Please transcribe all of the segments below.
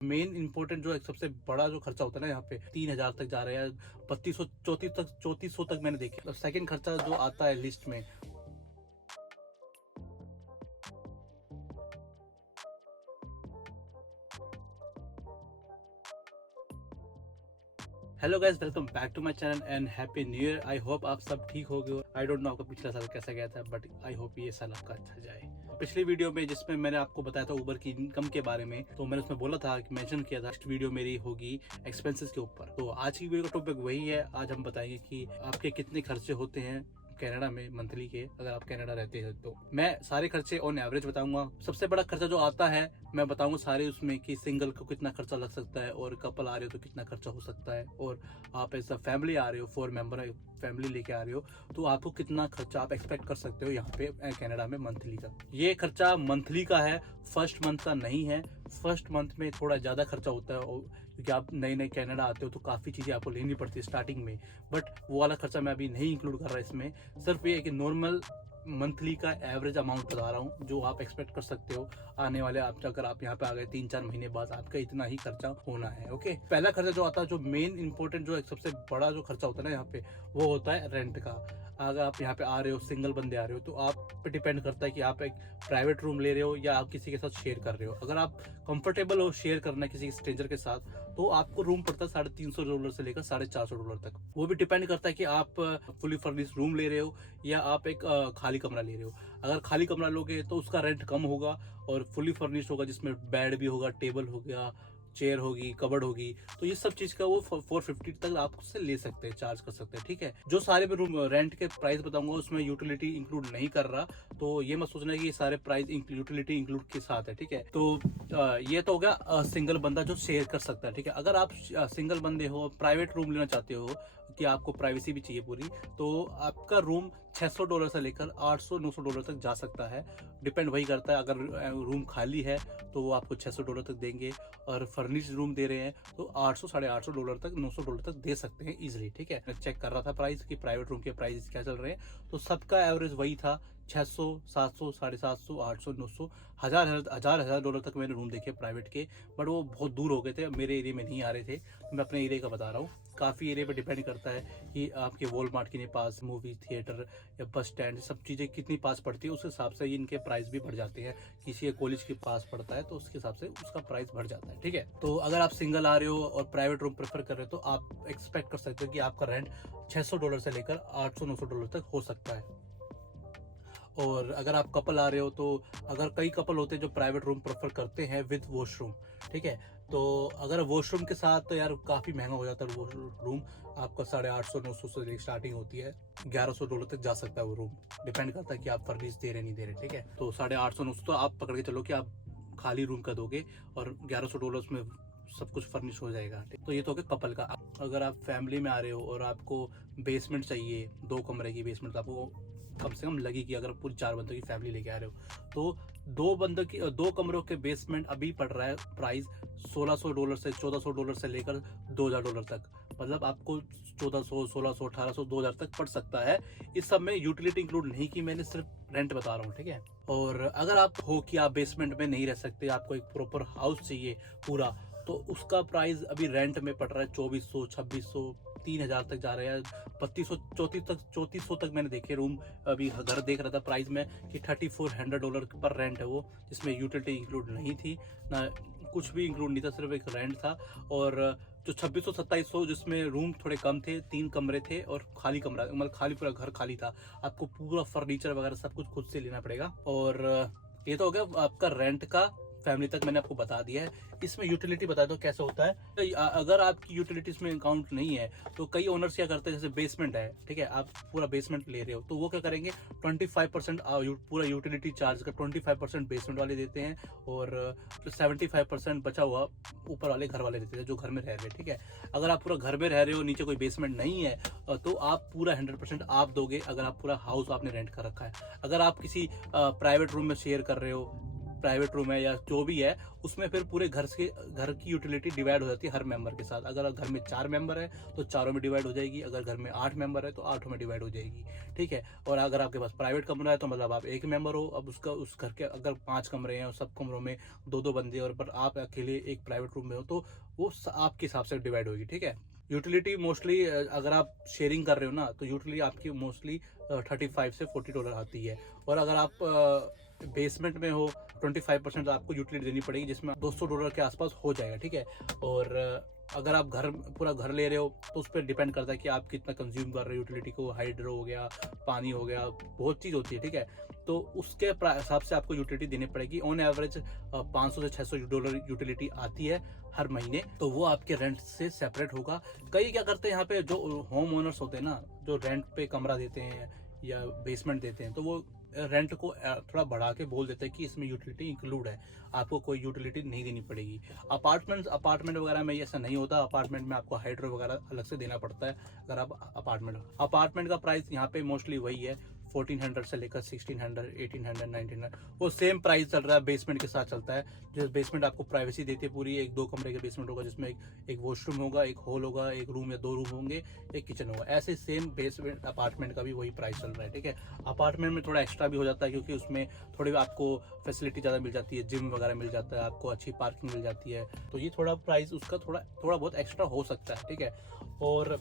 Main important जो एक सबसे बड़ा जो खर्चा होता है ना, यहाँ पे 3,000 तक जा रहे हैं, 3200 3400 तक मैंने देखे। सेकंड खर्चा जो आता है लिस्ट में, hello guys, welcome back to my channel and happy new year. I hope आप सब ठीक हो गए हो। आई डोंट नो आपका पिछला साल कैसा गया था, बट आई होप ये साल आपका अच्छा जाए। पिछली वीडियो में जिसमें मैंने आपको बताया था उबर की इनकम के बारे में, तो मैंने उसमें बोला था कि मेंशन किया था नेक्स्ट वीडियो मेरी होगी एक्सपेंसेस के ऊपर। तो आज की वीडियो का टॉपिक वही है। आज हम बताएंगे कि आपके कितने खर्चे होते हैं कनाडा में मंथली के, अगर आप कनाडा रहते हैं तो। मैं सारे खर्चे ऑन एवरेज बताऊंगा। सबसे बड़ा खर्चा जो आता है मैं बताऊंगा सारे उसमें, कि सिंगल को कितना खर्चा लग सकता है, और कपल आ रहे हो तो कितना खर्चा हो सकता है, और आप ऐसा फैमिली आ रहे हो, 4 मेंबर फैमिली लेके आ रहे हो तो आपको कितना खर्चा आप एक्सपेक्ट कर सकते हो यहाँ पे कनाडा में मंथली का। ये खर्चा मंथली का है, फर्स्ट मंथ का नहीं है। फर्स्ट मंथ में थोड़ा ज़्यादा खर्चा होता है क्योंकि आप नए नए कनाडा आते हो तो काफ़ी चीज़ें आपको लेनी पड़ती है स्टार्टिंग में, बट वो वाला खर्चा मैं अभी नहीं इंक्लूड कर रहा इसमें। सिर्फ ये कि नॉर्मल मंथली का एवरेज अमाउंट बता रहा हूँ जो आप एक्सपेक्ट कर सकते हो आने वाले, आप अगर आप यहाँ पे आ गए 3-4 महीने बाद, आपका इतना ही खर्चा होना है। ओके, पहला खर्चा जो आता है, जो मेन इंपॉर्टेंट जो एक सबसे बड़ा जो खर्चा होता है ना यहाँ पे, वो होता है रेंट का। अगर आप यहाँ पे आ रहे हो, सिंगल बंदे आ रहे हो, तो आप पे डिपेंड करता है कि आप एक प्राइवेट रूम ले रहे हो या आप किसी के साथ शेयर कर रहे हो। अगर आप कंफर्टेबल हो शेयर करना किसी स्ट्रेंजर के साथ, तो आपको रूम पड़ता है $350 से लेकर $450 तक। वो भी डिपेंड करता है कि आप फुली फर्निश्ड रूम ले रहे हो या आप एक खाली कमरा ले रहे हो। अगर खाली कमरा लोगे तो उसका रेंट कम होगा, और फुली फर्निश्ड होगा जिसमें बेड भी होगा, टेबल हो गया, चेयर होगी, कबर्ड होगी, तो ये सब चीज का वो 450 तक आप उससे ले सकते हैं, चार्ज कर सकते हैं। ठीक है, जो सारे मैं रूम रेंट के प्राइस बताऊंगा उसमें यूटिलिटी इंक्लूड नहीं कर रहा, तो ये मत सोचना कि ये सारे प्राइस यूटिलिटी इंक्लूड के साथ है। ठीक है, तो ये तो हो गया सिंगल बंदा जो शेयर कर सकता है। ठीक है, अगर आप सिंगल बंदे हो, प्राइवेट रूम लेना चाहते हो कि आपको प्राइवेसी भी चाहिए पूरी, तो आपका रूम $600 से लेकर $800-900 तक जा सकता है। डिपेंड वही करता है, अगर रूम खाली है तो वो आपको $600 तक देंगे, और फर्निश्ड रूम दे रहे हैं तो 800 $850 तक, $900 तक दे सकते हैं इजिली। ठीक है, मैं चेक कर रहा था प्राइस कि प्राइवेट रूम के प्राइस क्या चल रहे हैं, तो सबका एवरेज वही था, 600, 700, $750, 800, 900, $1,000 तक मैंने रूम देखे प्राइवेट के। बट वो बहुत दूर हो गए थे, मेरे एरिया में नहीं आ रहे थे, तो मैं अपने एरिया का बता रहा हूँ। काफ़ी एरिया पे डिपेंड करता है कि आपके वॉलमार्ट कितने पास, मूवी थिएटर या बस स्टैंड, सब चीज़ें कितनी पास पड़ती है, उस हिसाब से इनके प्राइस भी बढ़ जाते हैं। किसी कॉलेज के पास पड़ता है तो उसके हिसाब से उसका प्राइस बढ़ जाता है। ठीक है, तो अगर आप सिंगल आ रहे हो और प्राइवेट रूम प्रेफर कर रहे हो तो आप एक्सपेक्ट कर सकते हो कि आपका रेंट $600 से लेकर $800-900 तक हो सकता है। और अगर आप कपल आ रहे हो तो, अगर कई कपल होते हैं जो प्राइवेट रूम प्रेफर करते हैं विद वॉशरूम, ठीक है, तो अगर वॉशरूम के साथ तो यार काफ़ी महंगा हो जाता है। वो रूम आपका $850-900 से स्टार्टिंग होती है, $1,100 तक जा सकता है वो रूम। डिपेंड करता है कि आप फर्निश दे रहे नहीं दे रहे। ठीक है, तो $850-900 तो आप पकड़ के चलो कि आप खाली रूम का दोगे, और $1,100 में सब कुछ फर्निश हो जाएगा। तो ये तो हो गया कपल का। अगर आप फैमिली में आ रहे हो और आपको बेसमेंट चाहिए, 2 कमरे की बेसमेंट, तो आपको कम से कम लगेगी, अगर पूरी 4 बंदों की फैमिली लेके आ रहे हो तो 2 कमरों के बेसमेंट अभी पड़ रहा है प्राइस $1,600 से $1,400 से लेकर $2,000 तक। मतलब आपको 1,400, 1,600, 1,800, 2,000 तक पड़ सकता है। इस सब में यूटिलिटी इंक्लूड नहीं की, मैंने सिर्फ रेंट बता रहा हूँ। ठीक है, और अगर आप हो कि आप बेसमेंट में नहीं रह सकते, आपको एक प्रॉपर हाउस चाहिए पूरा, तो उसका प्राइस अभी रेंट में पड़ रहा है 2,400, 2,600, 3,000 तक जा रहे हैं, 3,200, 3,400 तक मैंने देखे रूम। अभी घर देख रहा था प्राइस में कि $3,400 पर रेंट है वो, जिसमें यूटिलिटी इंक्लूड नहीं थी, ना कुछ भी इंक्लूड नहीं था, सिर्फ एक रेंट था। और जो 2,600-2,700 जिसमें रूम थोड़े कम थे, 3 कमरे थे और खाली कमरा, मतलब खाली पूरा घर खाली था, आपको पूरा फर्नीचर वगैरह सब कुछ खुद से लेना पड़ेगा। और ये तो हो गया आपका रेंट का, फैमिली तक मैंने आपको बता दिया है। इसमें यूटिलिटी बता दो कैसे होता है। तो अगर आपकी यूटिलिटी इसमें अकाउंट नहीं है तो कई ओनर्स क्या करते हैं, जैसे बेसमेंट है, ठीक है, आप पूरा बेसमेंट ले रहे हो तो वो क्या करेंगे, 25% पूरा यूटिलिटी चार्ज का 25% बेसमेंट वाले देते हैं, और 75% बचा हुआ ऊपर वाले घर वाले देते हैं जो घर में रह रहे हैं। ठीक है, अगर आप पूरा घर में रह रहे हो, नीचे कोई बेसमेंट नहीं है, तो आप पूरा 100% आप दोगे, अगर आप पूरा हाउस आपने रेंट कर रखा है। अगर आप किसी प्राइवेट रूम में शेयर कर रहे हो प्राइवेट रूम है या जो भी है, उसमें फिर पूरे घर की यूटिलिटी डिवाइड हो जाती है हर मेंबर के साथ। अगर घर में 4 मेंबर है तो चारों में डिवाइड हो जाएगी, अगर घर में 8 मेंबर है तो 8 में डिवाइड हो जाएगी, ठीक है। और अगर आपके पास प्राइवेट कमरा है तो मतलब आप एक मेंबर हो, अब उस घर के अगर 5 कमरे हैं और सब कमरों में 2-2 बंदे और पर आप अकेले एक प्राइवेट रूम में हो तो वो आपके हिसाब से डिवाइड होगी, ठीक है। यूटिलिटी मोस्टली अगर आप शेयरिंग कर रहे हो ना तो यूटिलिटी आपकी मोस्टली 35 से $40 आती है। और अगर आप बेसमेंट में हो 25% आपको यूटिलिटी देनी पड़ेगी, जिसमें $200 के आसपास हो जाएगा, ठीक है। और अगर आप पूरा घर ले रहे हो तो उस पर डिपेंड करता है कि आप कितना कंज्यूम कर रहे हो यूटिलिटी को। हाइड्रो हो गया, पानी हो गया, बहुत चीज़ होती है, ठीक है। तो उसके हिसाब से आपको यूटिलिटी देनी पड़ेगी। ऑन एवरेज $500 से $600 यूटिलिटी आती है हर महीने, तो वो आपके रेंट से सेपरेट होगा। कई क्या करते हैं यहाँ पे, जो होम ओनर्स होते हैं ना, जो रेंट पे कमरा देते हैं या बेसमेंट देते हैं, तो वो रेंट को थोड़ा बढ़ा के बोल देते हैं कि इसमें यूटिलिटी इंक्लूड है, आपको कोई यूटिलिटी नहीं देनी पड़ेगी। अपार्टमेंट वगैरह में ऐसा नहीं होता। अपार्टमेंट में आपको हाइड्रो वगैरह अलग से देना पड़ता है। अगर आप अपार्टमेंट का प्राइस यहाँ पे मोस्टली वही है, 1400 से लेकर 1600, 1800, 1900, वो सेम प्राइस चल रहा है, बेसमेंट के साथ चलता है। जो बेसमेंट आपको प्राइवेसी देती है पूरी, 1-2 कमरे के बेसमेंट होगा, जिसमें एक वॉशरूम होगा, एक हॉल होगा, एक रूम या 2 रूम होंगे, एक किचन होगा। ऐसे सेम बेसमेंट अपार्टमेंट का भी वही प्राइस चल रहा है, ठीक है। अपार्टमेंट में थोड़ा एक्स्ट्रा भी हो जाता है, क्योंकि उसमें थोड़ी आपको फैसिलिटी ज़्यादा मिल जाती है, जिम वगैरह मिल जाता है, आपको अच्छी पार्किंग मिल जाती है, तो ये थोड़ा प्राइस उसका थोड़ा बहुत एक्स्ट्रा हो सकता है, ठीक है। और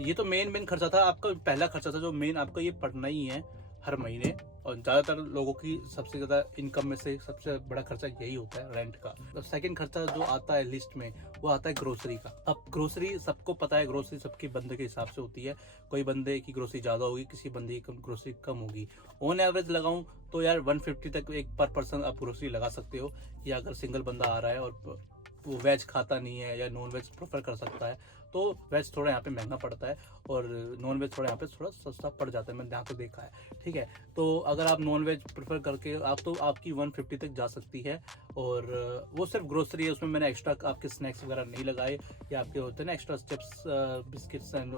ये तो मेन खर्चा था, आपका पहला खर्चा था जो मेन आपका ये पड़ना ही है हर महीने। और ज़्यादातर लोगों की सबसे ज़्यादा इनकम में से सबसे बड़ा खर्चा यही होता है, रेंट का। तो सेकंड खर्चा जो आता है लिस्ट में, वो आता है ग्रोसरी का। अब ग्रोसरी सबको पता है, ग्रोसरी सबके बंदे के हिसाब से होती है। कोई बंदे की ग्रोसरी ज़्यादा होगी, किसी बंदे की ग्रोसरी कम होगी। ऑन एवरेज लगाऊं तो यार 150 तक एक पर पर्सन आप ग्रोसरी लगा सकते हो। या अगर सिंगल बंदा आ रहा है और वो वेज खाता नहीं है या नॉन वेज प्रेफर कर सकता है, तो वेज थोड़ा यहाँ पे महंगा पड़ता है और नॉन वेज थोड़ा यहाँ पे थोड़ा सस्ता पड़ जाता है, मैंने यहाँ पे देखा है, ठीक है। तो अगर आप नॉन वेज प्रेफर करके तो आपकी 150 तक जा सकती है। और वो सिर्फ ग्रोसरी है, उसमें मैंने एक्स्ट्रा आपके स्नैक्स वगैरह नहीं लगाए, या आपके होते हैं ना extra chips, biscuits and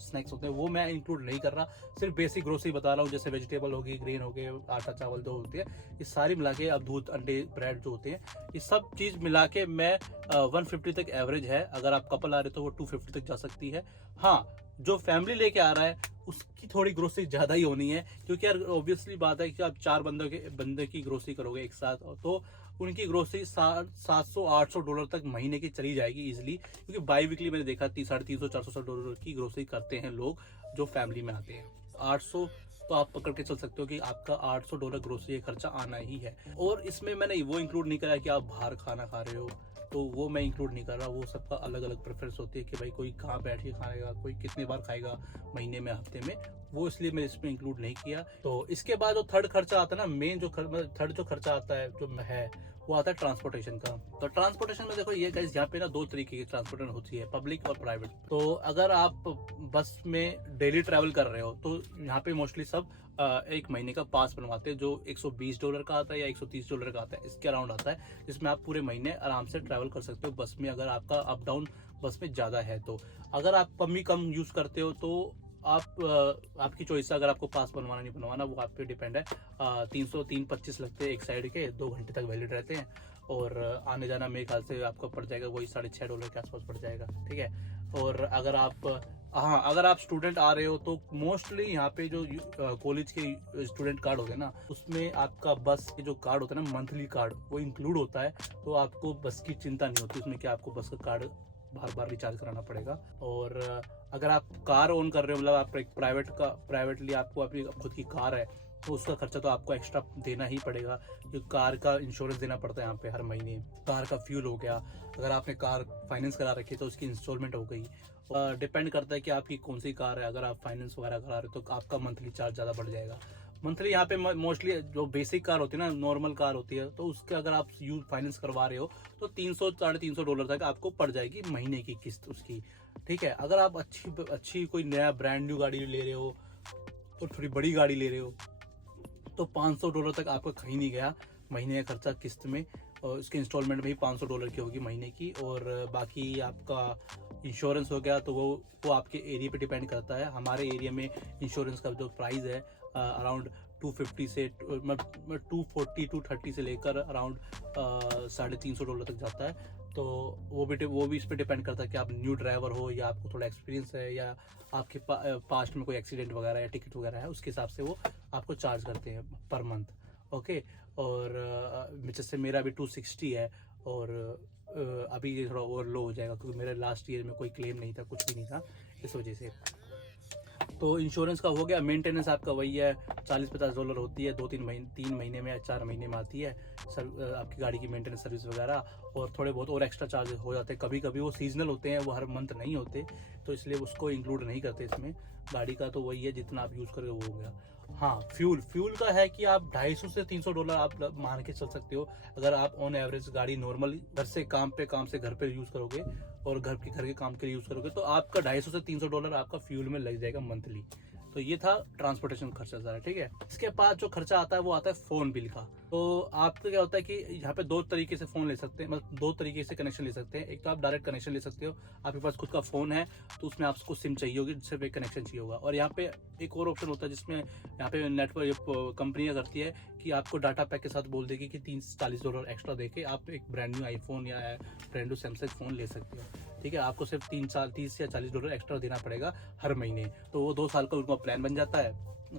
snacks होते हैं, वो मैं इंक्लूड नहीं कर रहा। सिर्फ बेसिक ग्रोसरी बता रहा हूँ, जैसे वेजिटेबल होगी, ग्रेन हो गए, आटा चावल जो होते हैं, ये सारी मिला के, अब दूध अंडे ब्रेड जो होते हैं, ये सब चीज़ मिला के मैं 150 तक एवरेज है। अगर आप कपल आ रहे तो वो 250 तक जा सकती है। हाँ, जो फैमिली लेके आ रहा है उसकी थोड़ी ग्रोसरी ज़्यादा ही होनी है, क्योंकि यार ऑब्वियसली बात है कि आप 4 बंदे की ग्रोसरी करोगे एक साथ, तो उनकी ग्रोसरी $700-800 तक महीने की चली जाएगी इजीली। क्योंकि बाई वीकली मैंने देखा $350-400 की ग्रोसरी करते हैं लोग जो फैमिली में आते हैं। 800 तो आप पकड़ के चल सकते हो कि आपका $800 ग्रोसरी खर्चा आना ही है। और इसमें मैंने वो इंक्लूड नहीं करा कि आप बाहर खाना खा रहे हो, तो वो मैं इंक्लूड नहीं कर रहा। वो सबका अलग अलग प्रेफरेंस होती है कि भाई कोई कहाँ बैठ के खाएगा, कोई कितने बार खाएगा महीने में, हफ्ते में, वो इसलिए मैं इसमें इंक्लूड नहीं किया। तो इसके बाद जो थर्ड खर्चा आता है ना, मेन जो थर्ड जो खर्चा आता है जो है, वो आता है ट्रांसपोर्टेशन का। तो ट्रांसपोर्टेशन में देखो ये गाइस, यहाँ पे ना 2 तरीके की ट्रांसपोर्टेशन होती है, पब्लिक और प्राइवेट। तो अगर आप बस में डेली ट्रैवल कर रहे हो तो यहाँ पे मोस्टली सब एक महीने का पास बनवाते हैं, जो $120 का आता है या $130 का आता है, इसके अराउंड आता है, जिसमें आप पूरे महीने आराम से ट्रैवल कर सकते हो बस में, अगर आपका अप डाउन बस में ज़्यादा है तो। अगर आप कम यूज़ करते हो तो आपकी चॉइस है, अगर आपको पास बनवाना नहीं बनवाना वो आप पे डिपेंड है। 325 लगते हैं एक साइड के, 2 घंटे तक वैलिड रहते हैं। और आने जाना मेरे ख्याल से आपको पड़ जाएगा वही $6.5 के आसपास पड़ जाएगा, ठीक है। और अगर आप स्टूडेंट आ रहे हो तो मोस्टली यहाँ पे जो कॉलेज के स्टूडेंट कार्ड होते हैं ना, उसमें आपका बस के जो कार्ड होता है ना, मंथली कार्ड, वो इंक्लूड होता है। तो आपको बस की चिंता नहीं होती उसमें कि आपको बस का कार्ड बार बार रिचार्ज कराना पड़ेगा। और अगर आप कार ओन कर रहे हो, मतलब आप एक प्राइवेटली आपको अपनी खुद की कार है, तो उसका खर्चा तो आपको एक्स्ट्रा देना ही पड़ेगा, क्योंकि कार का इंश्योरेंस देना पड़ता है यहाँ पे हर महीने। कार का फ्यूल हो गया, अगर आपने कार फाइनेंस करा रखी है तो उसकी इंस्टॉलमेंट हो गई। डिपेंड करता है कि आपकी कौन सी कार है। अगर आप फाइनेंस वगैरह करा रहे हो तो आपका मंथली चार्ज ज़्यादा बढ़ जाएगा। मंथली यहाँ पे मोस्टली जो बेसिक कार होती है ना, नॉर्मल कार होती है, तो उसके अगर आप फाइनेंस करवा रहे हो तो $300-350 तक आपको पड़ जाएगी महीने की किस्त उसकी, ठीक है। अगर आप अच्छी कोई नया ब्रांड न्यू गाड़ी ले रहे हो और थोड़ी बड़ी गाड़ी ले रहे हो तो $500 तक आपका कहीं नहीं गया महीने का खर्चा किस्त में। और इसके इंस्टॉलमेंट में ही $500 की होगी महीने की। और बाकी आपका इंश्योरेंस हो गया तो वो आपके एरिया पे डिपेंड करता है। हमारे एरिया में इंश्योरेंस का जो प्राइस है अराउंड 250 से 240 230 से लेकर अराउंड $350 तक जाता है। तो वो भी इस पर डिपेंड करता है कि आप न्यू ड्राइवर हो या आपको थोड़ा एक्सपीरियंस है या आपके पास्ट में कोई एक्सीडेंट वगैरह या टिकट वगैरह है, उसके हिसाब से वो आपको चार्ज करते हैं पर मंथ। ओके, और जैसे मेरा अभी 260 है और अभी ये थोड़ा और लो हो जाएगा क्योंकि मेरे लास्ट ईयर में कोई क्लेम नहीं था, कुछ भी नहीं था, इस वजह से। तो इंश्योरेंस का हो गया। मेंटेनेंस आपका वही है, $40-50 होती है, 3 महीने में या 4 महीने में आती है सर आपकी गाड़ी की मेंटेनेंस सर्विस वगैरह। और थोड़े बहुत और एक्स्ट्रा चार्जेस हो जाते हैं, कभी कभी वो सीजनल होते हैं, वो हर मंथ नहीं होते, तो इसलिए उसको इंक्लूड नहीं करते इसमें। गाड़ी का तो वही है, जितना आप यूज़ करोगे वो हो गया। हाँ, फ्यूल का है कि आप $250 से $300 आप मान के चल सकते हो अगर आप ऑन एवरेज गाड़ी नॉर्मल घर से काम से घर पे यूज़ करोगे और घर के काम के लिए यूज़ करोगे तो आपका $250 से $300 आपका फ्यूल में लग जाएगा मंथली। तो ये था ट्रांसपोर्टेशन खर्चा सारा, ठीक है। इसके बाद जो खर्चा आता है वो आता है फ़ोन बिल का। तो आपका क्या होता है कि यहाँ पे 2 तरीके से फ़ोन ले सकते हैं, मतलब 2 तरीके से कनेक्शन ले सकते हैं। एक तो आप डायरेक्ट कनेक्शन ले सकते हो, आपके पास खुद का फ़ोन है तो उसमें आपको सिम चाहिए होगी, सिर्फ एक कनेक्शन चाहिए होगा। और यहाँ पे एक और ऑप्शन होता है जिसमें यहाँ पे नेटवर्क कंपनियाँ करती है कि आपको डाटा पैक के साथ बोल देगी कि $30-40 एक्स्ट्रा देके आप एक ब्रांड न्यू आईफोन या ब्रांड न्यू सैमसंग फ़ोन ले सकते हो, ठीक है। आपको सिर्फ 30 या $40 एक्स्ट्रा देना पड़ेगा हर महीने। तो वो 2 साल का उनका प्लान बन जाता है।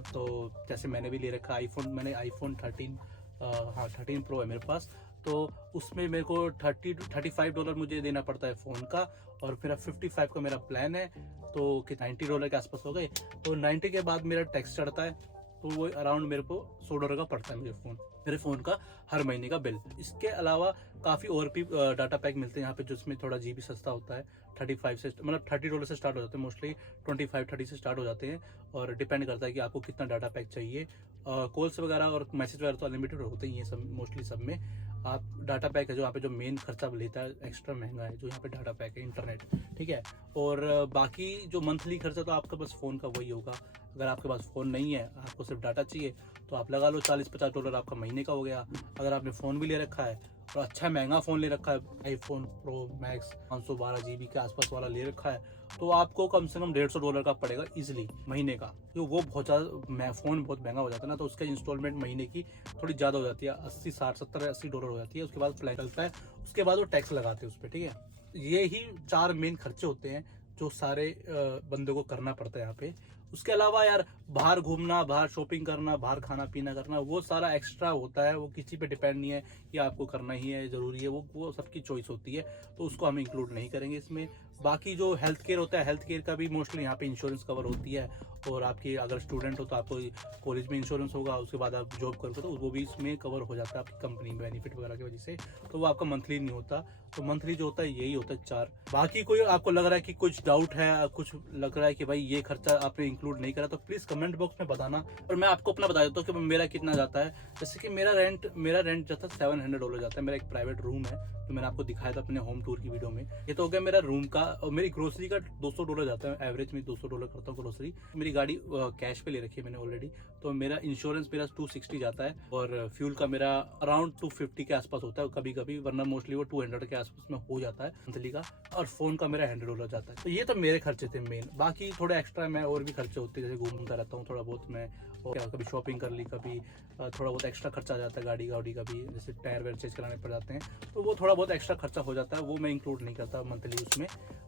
तो जैसे मैंने भी ले रखा मैंने आईफोन 13 प्रो है मेरे पास। तो उसमें मेरे को $35 मुझे देना पड़ता है फ़ोन का, और फिर 55 का मेरा प्लान है, तो कि $90 के आसपास हो गए। तो 90 के बाद मेरा टैक्स चढ़ता है, तो वो अराउंड मेरे को $100 का पड़ता है मेरे फ़ोन का हर महीने का बिल। इसके अलावा काफ़ी और भी डाटा पैक मिलते हैं यहाँ पे, जिसमें थोड़ा जीबी सस्ता होता है। 35 से मतलब $30 से स्टार्ट हो जाते हैं, मोस्टली 25-30 से स्टार्ट हो जाते हैं, और डिपेंड करता है कि आपको कितना डाटा पैक चाहिए। कॉल्स वगैरह और मैसेज वगैरह तो अनलिमिटेड होते ही हैं सब, मोस्टली सब में। आप डाटा पैक है जो यहाँ पे जो मेन खर्चा लेता है, एक्स्ट्रा महंगा है जो यहाँ पे डाटा पैक है, इंटरनेट, ठीक है। और बाकी जो मंथली खर्चा तो आपका बस फ़ोन का वही होगा। अगर आपके पास फ़ोन नहीं है, आपको सिर्फ डाटा चाहिए, तो आप लगा लो $40-50 आपका महीने का हो गया। अगर आपने फ़ोन भी ले रखा है और अच्छा महंगा फ़ोन ले रखा है, आईफोन प्रो मैक्स 512 GB के आसपास वाला ले रखा है, तो आपको कम से कम $150 का पड़ेगा ईजिली महीने का। तो वो बहुत ज़्यादा फ़ोन बहुत महंगा हो जाता है ना, तो उसका इंस्टॉलमेंट महीने की थोड़ी ज़्यादा हो जाती है, $80-70-80 हो जाती है। उसके बाद फ्लैट चलता है, उसके बाद वो टैक्स लगाते हैं उस पर, ठीक है। ये ही 4 मेन खर्चे होते हैं जो सारे बंदे को करना पड़ता है यहाँ पे। उसके अलावा यार बाहर घूमना, बाहर शॉपिंग करना, बाहर खाना पीना करना, वो सारा एक्स्ट्रा होता है, वो किसी पे डिपेंड नहीं है कि आपको करना ही है, ज़रूरी है, वो सबकी चॉइस होती है, तो उसको हम इंक्लूड नहीं करेंगे इसमें। बाकी जो हेल्थ केयर होता है, हेल्थ केयर का भी मोस्टली यहाँ पे इंश्योरेंस कवर होती है। और आपकी अगर स्टूडेंट हो तो आपको कॉलेज में इंश्योरेंस होगा, उसके बाद आप जॉब करोगे तो वो भी इसमें कवर हो जाता है आपकी कंपनी बेनिफिट वगैरह की वजह से, तो वो आपका मंथली नहीं होता। तो मंथली जो होता है यही होता है 4। बाकी कोई आपको लग रहा है कि कुछ डाउट है, कुछ लग रहा है कि भाई ये खर्चा आपने इंक्लूड नहीं करा, तो प्लीज़ कमेंट बॉक्स में बताना, और मैं आपको अपना बता देता हूँ कि मेरा कितना जाता है। जैसे कि मेरा रेंट जाता है $700 जाता है। मेरा एक प्राइवेट रूम है जो मैंने आपको दिखाया था अपने होम टूर की वीडियो में। ये तो हो गया मेरा रूम का, और मेरी ग्रोसरी का $200 जाता है, एवरेज में $200 करता हूँ ग्रोसरी। मेरी गाड़ी कैश पे ले रखी है मैंने ऑलरेडी, तो मेरा इंश्योरेंस मेरा 260 जाता है, और फ्यूल का मेरा अराउंड 250 के आसपास होता है कभी कभी, वरना मोस्टली वो 200 के आसपास में हो जाता है मंथली का। और फ़ोन का मेरा $100 जाता है। तो ये तो मेरे खर्चे थे मेन। बाकी थोड़े एक्स्ट्रा मैं और भी खर्चे होते हैं, जैसे घूमता रहता हूँ थोड़ा बहुत मैं, और कभी शॉपिंग कर ली, कभी थोड़ा बहुत एक्स्ट्रा खर्चा आ जाता है गाड़ी का भी, जैसे टायर वायर चेंज कराने पड़ जाते हैं, तो वो थोड़ा बहुत एक्स्ट्रा खर्चा हो जाता है, वो मैं इंक्लूड नहीं करता मंथली उसमें।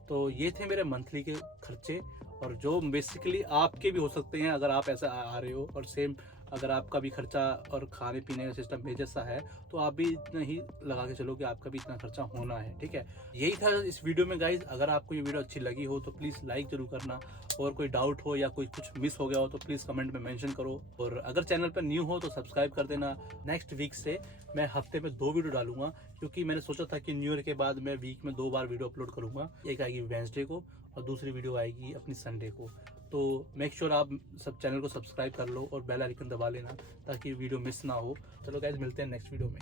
तो ये थे मेरे मंथली के खर्चे, और जो बेसिकली आपके भी हो सकते हैं अगर आप ऐसा आ रहे हो, और सेम अगर आपका भी खर्चा और खाने पीने का सिस्टम मेरे जैसा है, तो आप भी इतना ही लगा के चलो कि आपका भी इतना खर्चा होना है, ठीक है। यही था इस वीडियो में गाइज। अगर आपको ये वीडियो अच्छी लगी हो तो प्लीज़ लाइक जरूर करना, और कोई डाउट हो या कोई कुछ मिस हो गया हो तो प्लीज़ कमेंट में मेंशन करो, और अगर चैनल पर न्यू हो तो सब्सक्राइब कर देना। नेक्स्ट वीक से मैं हफ्ते में 2 वीडियो डालूंगा, क्योंकि मैंने सोचा था कि न्यू ईयर के बाद मैं वीक में 2 बार वीडियो अपलोड करूँगा। एक आएगी वेडनेसडे को और दूसरी वीडियो आएगी अपनी संडे को। तो मेक श्योर आप सब चैनल को सब्सक्राइब कर लो और बेल आइकन दबा लेना ताकि वीडियो मिस ना हो। चलो गाइज, मिलते हैं नेक्स्ट वीडियो में।